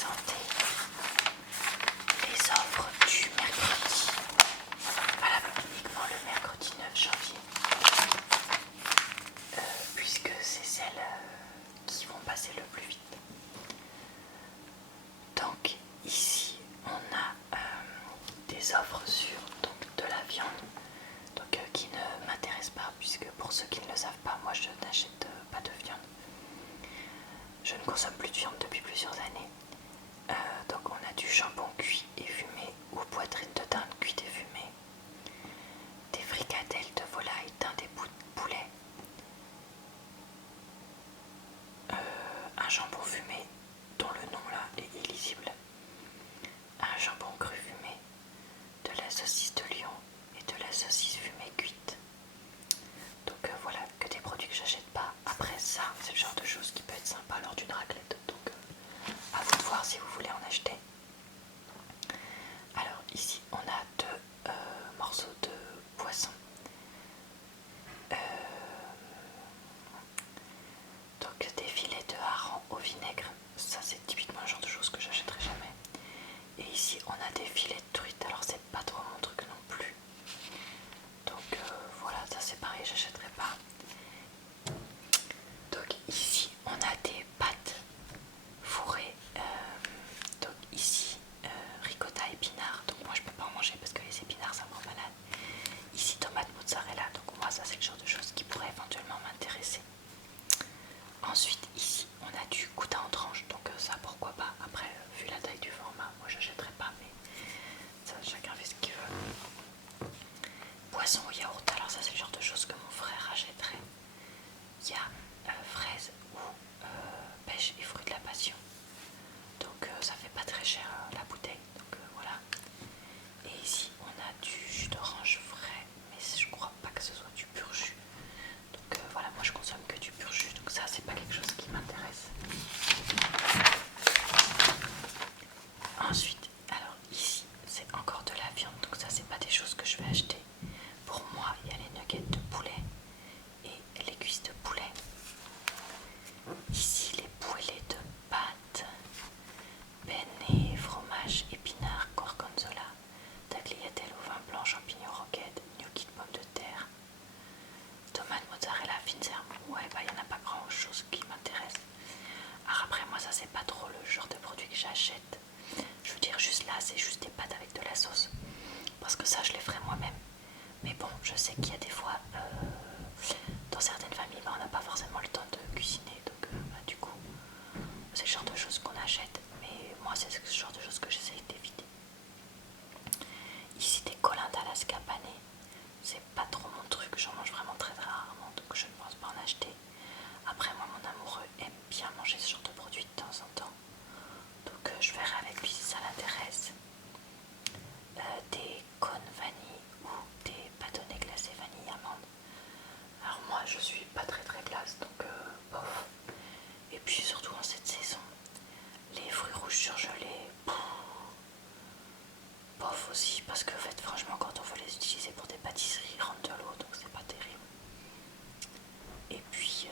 présenter les offres du mercredi, valable uniquement le mercredi 9 janvier, puisque c'est celles qui vont passer le plus vite. Donc ici on a des offres sur de la viande, qui ne m'intéresse pas, puisque pour ceux qui ne le savent pas, moi je n'achète pas de viande. Je ne consomme plus de viande depuis plusieurs années. Donc on a du jambon cuit et fumé ou poitrine de dinde cuite et fumée, des fricadelles de volaille, dinde et poulet, un jambon fumé dont le nom là est illisible, un jambon cru fumé, de la saucisse de Lyon et de la saucisse fumée cuite. Donc voilà, que des produits que j'achète pas. Après ça, c'est le genre de choses qui peut être sympa lors d'une raclette. Donc à vous de voir si vous voulez en acheter. Alors ici on a deux morceaux de poisson. Donc des filets de hareng au vinaigre. Ça c'est typiquement le genre de choses que j'achèterai jamais. Et ici on a des filets de truite. Alors c'est pas trop mon truc non plus. Donc voilà, ça c'est pareil, j'achèterai pas. Donc ici on a des pâtes fourrées. Donc ici ricotta épinards. Donc moi je peux pas en manger parce que les épinards ça me rend malade. Ici tomate mozzarella. Donc moi ça c'est le genre de choses qui pourrait éventuellement m'intéresser. Ensuite ici on a du gouda en tranche. Donc ça pourquoi pas. Après vu la taille du format, moi j'achèterai pas, mais ça chacun fait ce qu'il veut. Poisson au yaourt. Alors ça c'est le genre de choses que mon frère achèterait. Il y a fraises ou pêche et fruits de la passion. Donc ça fait pas très cher la bouteille. Donc voilà. Et ici on a du jus d'orange frais, mais je crois pas que ce soit du pur jus. Donc voilà, moi je consomme que du pur jus, donc ça c'est pas quelque chose qui m'intéresse. Ensuite, alors ici c'est encore de la viande, donc ça c'est pas des choses que je vais acheter. Pour moi il y a les nuggets de poulet et les cuisses de poulet. Ici les poêlés de pâtes, penne, fromage, épinards, gorgonzola, tagliatelle au vin blanc, champignons roquette, gnocchi de pommes de terre, tomates mozzarella, fines herbes. Ouais, bah il n'y en a pas grand chose qui m'intéresse. Alors après moi ça c'est pas trop le genre de produit que j'achète. Je veux dire, juste là c'est juste des pâtes avec de la sauce, parce que ça je les ferai moi-même. Mais bon, je sais qu'il y a des fois dans certaines familles on n'a pas forcément le temps de cuisiner, donc du coup c'est le genre de choses qu'on achète, mais moi c'est ce genre de choses que j'essaye d'éviter. Ici des colins d'Alaska panés, c'est pas trop mon truc, j'en mange vraiment très très rarement, donc je ne pense pas en acheter. Après moi mon amoureux aime bien manger ce genre de produit de temps en temps, donc je verrai avec lui si ça l'intéresse. Des cônes vanille ou des bâtonnets glacés vanille amande. Alors moi je suis pas très très glace, donc bof. Et puis surtout en cette saison, les fruits rouges surgelés, bof aussi, parce que en fait franchement quand on veut les utiliser pour des pâtisseries, ils rentrent de l'eau, donc c'est pas terrible. Et puis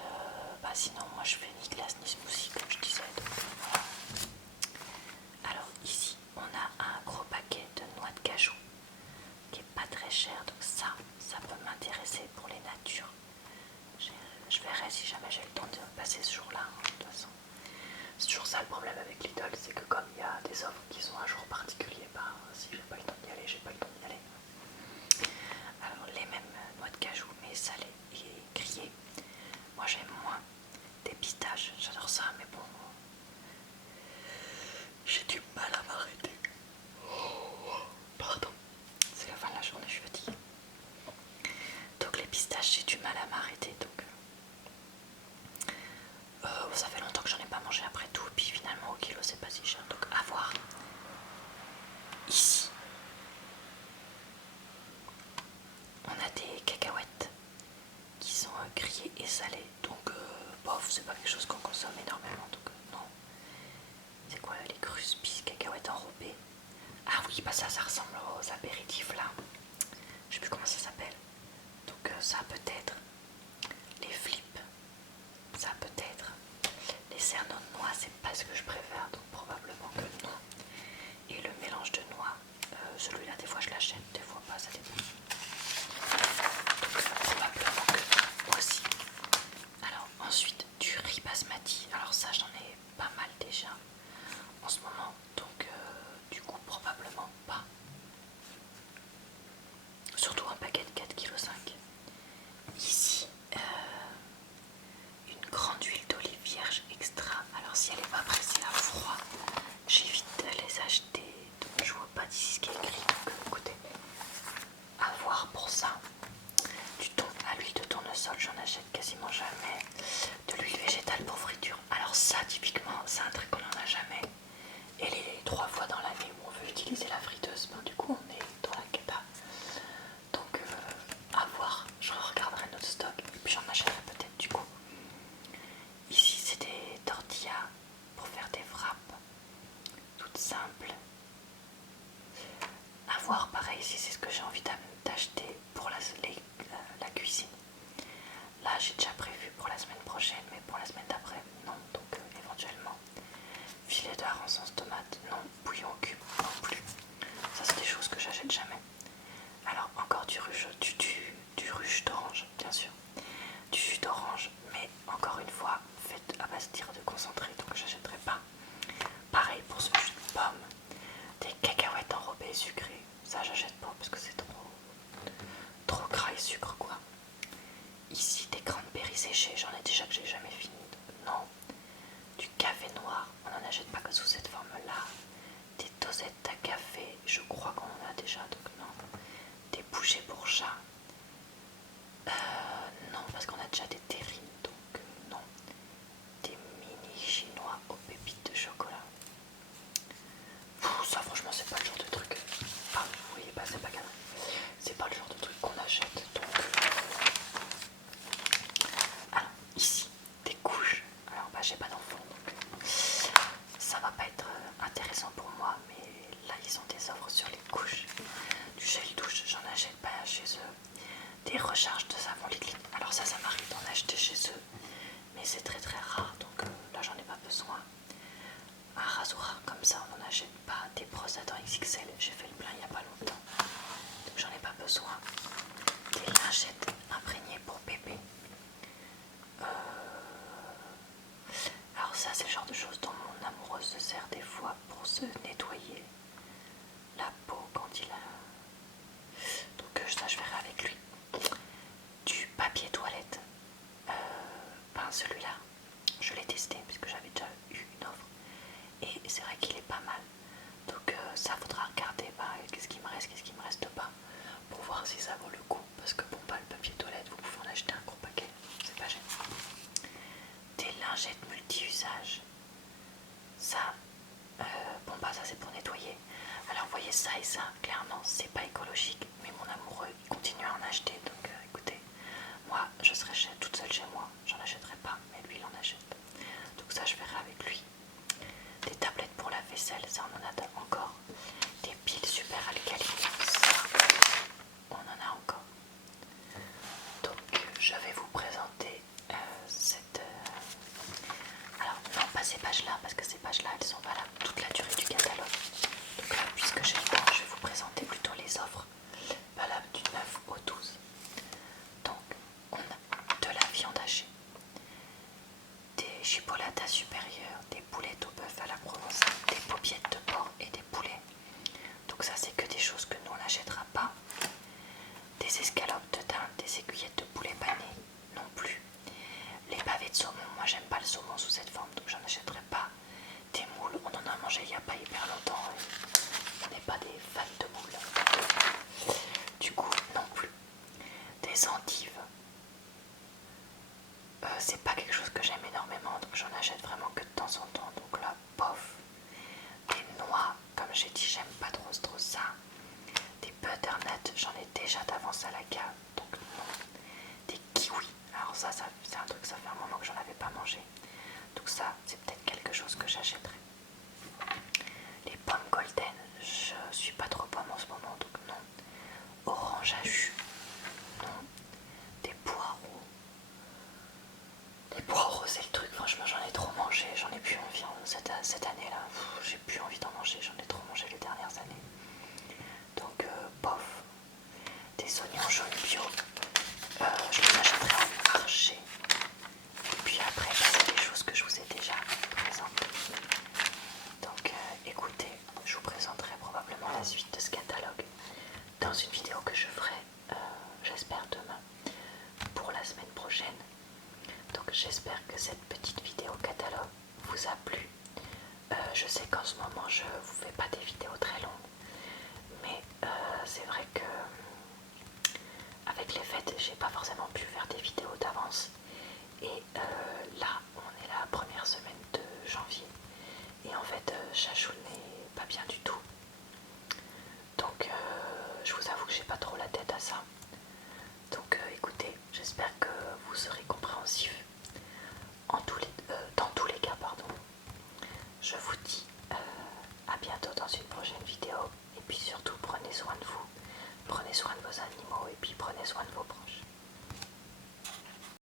sinon moi je fais ni glace ni smoothie comme je disais, donc voilà. Alors ici on a un gros paquet de noix de cajou qui est pas très cher, donc ça peut m'intéresser pour les natures. Je verrai si jamais j'ai le temps de passer ce jour là, de toute façon. C'est toujours ça le problème avec Lidl, c'est que comme il y a des offres qui sont un jour particulier, si j'ai pas le temps d'y aller, j'ai pas le temps d'y aller. Alors les mêmes noix de cajou mais salées et grillées, moi j'aime moins. Des pistaches, j'adore ça, mais bon, j'ai du mal à m'arrêter. Pardon, c'est la fin de la journée, je suis fatiguée. Donc les pistaches, j'ai du mal à m'arrêter, donc ça fait longtemps que j'en ai pas mangé après tout, et puis finalement au kilo c'est pas si cher, donc à voir. Ici on a des cacahuètes qui sont grillées et salées, donc bof, c'est pas quelque chose qu'on consomme énormément, donc non. C'est quoi les Kruspis cacahuètes enrobées? Ah oui, bah ça ressemble aux apéritifs là, je sais plus comment ça s'appelle. Donc ça peut-être les flips, ça peut-être les cerneaux de noix, c'est pas ce que je préfère, donc probablement que voir pareil si c'est ce que j'ai envie d'acheter pour la cuisine. Là j'ai déjà prévu pour la semaine prochaine, mais pour la semaine d'après non, donc éventuellement filet de hareng sauce tomate, non, bouillon au cube non plus. Ça c'est des choses que j'achète jamais. Alors encore du ruche d'orange bien sûr, du jus d'orange, mais encore une fois fait à base de concentré, donc j'achèterai pas. Pareil pour ce jus de pomme, des cacahuètes enrobées sucrées, ça j'achète pas parce que c'est trop gras et sucre quoi. Ici des cranberries séchées, j'en ai déjà que j'ai jamais fini, donc non. Du café noir, on n'en achète pas que sous cette forme là. Des dosettes à café, je crois qu'on en a déjà, donc non. Des bougies pour chat, non parce qu'on a déjà des terrines, donc non. Des mini chinois aux pépites de chocolat. Ça franchement c'est pas le genre de truc. Ah vous voyez pas, c'est pas grave. C'est pas le genre de truc qu'on achète, donc alors ici des couches. Alors bah j'ai pas d'enfant donc ça va pas être intéressant pour moi, mais là ils ont des offres sur les couches. Du gel douche, j'en achète pas chez eux. Des recharges de savon liquide. Alors ça m'arrive d'en acheter chez eux, mais c'est très rare, donc là j'en ai pas besoin. Un rasoir comme ça on n'en achète pas. Des brosses à dents XXL, j'ai fait le plein il y a pas longtemps, donc j'en ai pas besoin. Des lingettes imprégnées pour bébé. Alors ça c'est le genre de choses dont mon amoureux se sert des fois pour se nettoyer la peau quand il a... Donc ça je verrai avec lui. Du papier toilette, celui-là je l'ai testé puisque j'avais déjà eu une offre et c'est vrai qu'il est pas mal, donc ça faudra regarder qu'est-ce qui me reste pas pour voir si ça vaut le coup, parce que bon le papier toilette vous pouvez en acheter un gros paquet, c'est pas gênant. Des lingettes multi-usages, ça ça c'est pour nettoyer. Alors vous voyez ça et ça, clairement c'est pas écologique, mais mon amoureux il continue à en acheter, donc écoutez, moi je serais toute seule chez moi, j'en achèterai pas, mais lui il en achète, donc ça je verrai avec lui. Des tablettes pour la vaisselle, ça on en a encore. Des piles super alcalines, ça on en a encore. Donc je vais vous présenter cette... Alors non pas ces pages là, parce que ces pages là elles sont valables toute la durée du catalogue. Donc là puisque j'ai le temps, je vais vous présenter plutôt les offres valables du 9 au 12. Donc on a de la viande hachée, des chipolatas supérieures, des boulettes au bœuf à la provençale, des paupiètes de porc et des poulets. Donc ça c'est que des choses que nous on n'achètera pas. Des escalopes de dinde, des aiguillettes de poulet pané non plus. Les pavés de saumon, moi j'aime pas le saumon sous cette forme, donc j'en achèterai pas. Des moules, on en a mangé il y a pas hyper longtemps, on n'est pas des fans de moules. Du coup non plus. Des endives, c'est pas quelque chose que j'aime énormément, donc j'en achète vraiment que de temps en temps, donc là bof. Des noix, comme j'ai dit j'aime pas trop ça. Des butternuts, j'en ai déjà d'avance à la cave, donc non. Des kiwis, alors ça c'est un truc, ça fait un moment que j'en avais pas mangé, donc ça c'est peut-être quelque chose que j'achèterai. Les pommes golden, je suis pas trop pomme en ce moment, donc non. Orange à jus, non. Des poireaux. Les poireaux c'est le truc, franchement j'en ai trop mangé, j'en ai plus envie cette année là, j'ai plus envie d'en manger, j'en ai trop mangé les dernières années. Donc bof. Des oignons jaunes bio, je les achèterai en marché. Et puis après c'est des choses que je vous ai déjà présentées. Donc écoutez, je vous présenterai probablement la suite de ce catalogue dans une vidéo que je ferai, j'espère demain, pour la semaine prochaine. Donc j'espère que cette petite vidéo catalogue vous a plu. Je sais qu'en ce moment je vous fais pas des vidéos très longues, mais c'est vrai que avec les fêtes j'ai pas forcément pu faire des vidéos d'avance, et là on est la première semaine de janvier et en fait Chachou n'est pas bien du tout, donc je vous avoue que j'ai pas trop la tête à ça. Donc écoutez, j'espère que vous serez compréhensif dans tous les cas, pardon. Je vous dis à bientôt dans une prochaine vidéo, et puis surtout prenez soin de vous, prenez soin de vos animaux et puis prenez soin de vos